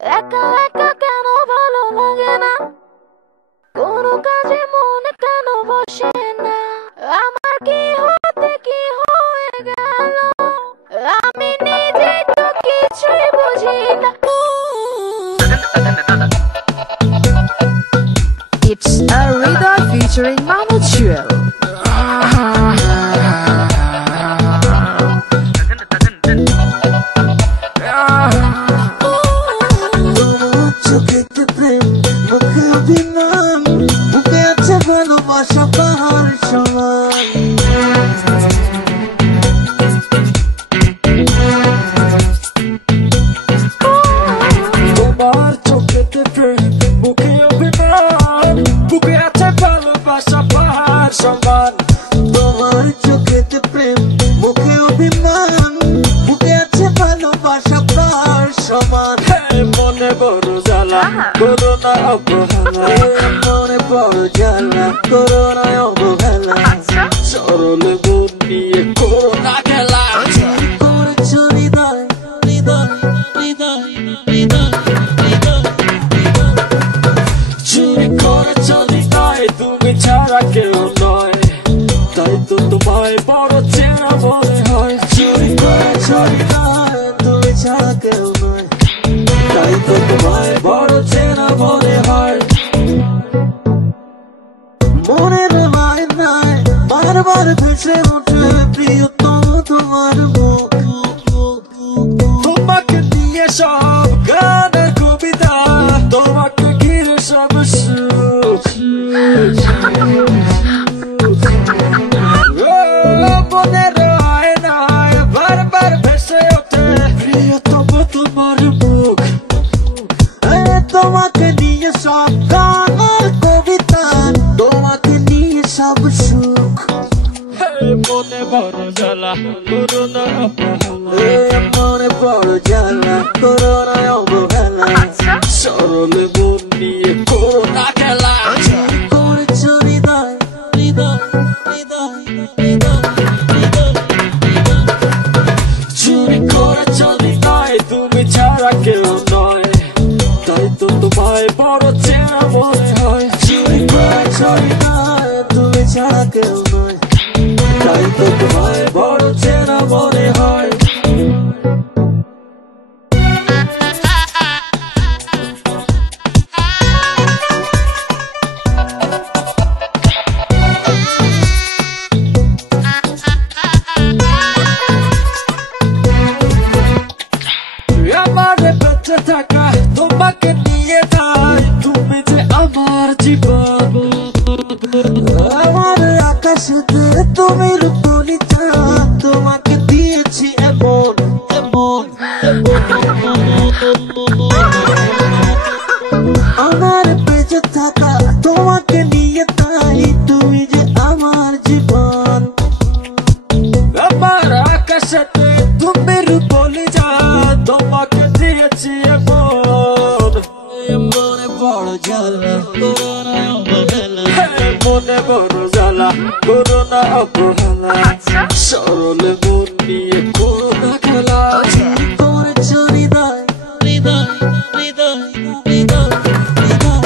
একা একা কেন ভালো লাগে না, কোনো কাজে মন কেন বসে না, আমার কি হতে কি হয়ে গেল, আমি নিজে তো কিছুই বুঝি না। It's a rhythm featuring Mama Jewel. তোমার চোখেতে প্রেম মুখে অভিমান বুকে আছে ভালোবাসা পাহাড় সমান মনে বড় জ্বালা করোনা অবহেলা মনে বড় জ্বালা করোনা অবহেলা সরল মন নিয়ে করোনা খেলা করেছ হৃদয় হৃদয় হৃদয় হৃদয় হৃদয় চুরি করেছ হৃদয় তুমি ছাড়া কেউ নয় তাই তো তোমায় বড় চেনা মনে হয় চুরি করেছ হৃদয় তুমি ছাড়া কেউ নয় তাই তো তোমায় বড় চেনা মনে হয় মনের মায়নায় বারবার ভেসে ওঠে প্রিয়তম তোমার মুখ তোমাকে নিয়ে সব গানের কবিতা তোমাকে ঘিরে সব সুখ মনের আয়নায় বারবার ভেসে ওঠে প্রিয়তম তোমার মুখ তোমাকে নিয়ে সব গানের কবিতা তোমাকে নিয়ে সব সুখ মনে বড় জ্বালা করোনা অবহেলা মনে বড় জ্বালা করোনা অবহেলা সরল মন নিয়ে করোনা খেলা করেছ হৃদয় হৃদয় হৃদয় হৃদয় হৃদয় চুরি করেছ হৃদয় তুমি ছাড়া কেউ নয় তাই তো তোমায় বড় চেনা মনে হয় চুরি করেছ হৃদয় তুমি ছাড়া কেউ নয় তাই তো তোমায় বড় চেনা মনে হয় আমার বেঁচে থাকা তোমাকে নিয়ে যাই তুমি যে আমার জীবন আমার আকাশেতে তুমি রূপলি চাঁদ তোমাকে দিয়েছি এমন এমন আমার বেঁচে থাকা তোমাকে নিয়ে তাই তুমি যে আমার জীবন আমার আকাশেতে তুমি রূপলি চাঁদ তোমাকে দিয়েছি এমন মনে বড় জ্বালা করোনা অবহেলা মনে বড় জ্বালা করোনা অবহেলা সরল মন নিয়ে করোনা খেলা করেছ হৃদয় হৃদয় হৃদয় হৃদয় হৃদয়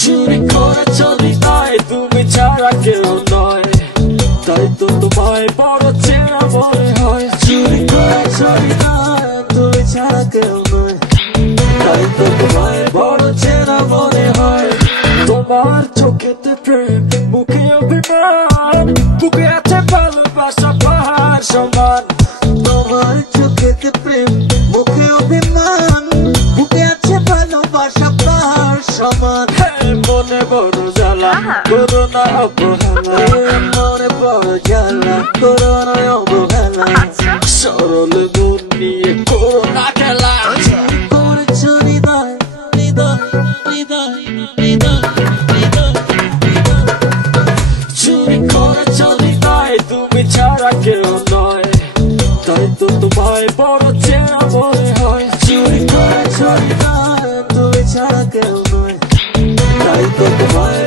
চুরি করেছ হৃদয় তুমি ছাড়া কেউ নয় তাই তো তোমায় বড় চেনা মনে হয় চুরি করেছ হৃদয় তুমি ছাড়া কেউ নয় তাই তো তোমায় বড় চেনা মনে হয় তোমার চোখেতে প্রেম মুখে অভিমান বুকে আছে ভালোবাসা পাহাড় সমান তোমার চোখেতে প্রেম মুখে অভিমান বুকে আছে ভালোবাসা পাহাড় সমান মনে বড় জ্বালা করোনা অবহেলা মনে বড় জ্বালা করোনা অবহেলা সরল মন নিয়ে করোনা খেলা করেছ হৃদয় হৃদয় হৃদয় হৃদয় হৃদয় চুরি করেছ হৃদয় তুমি ছাড়া কেউ নয় তাই তো তোমায় বড় চেনা মনে হয় চুরি করেছ হৃদয় তুমি ছাড়া কেউ নয় তাই তো তোমায়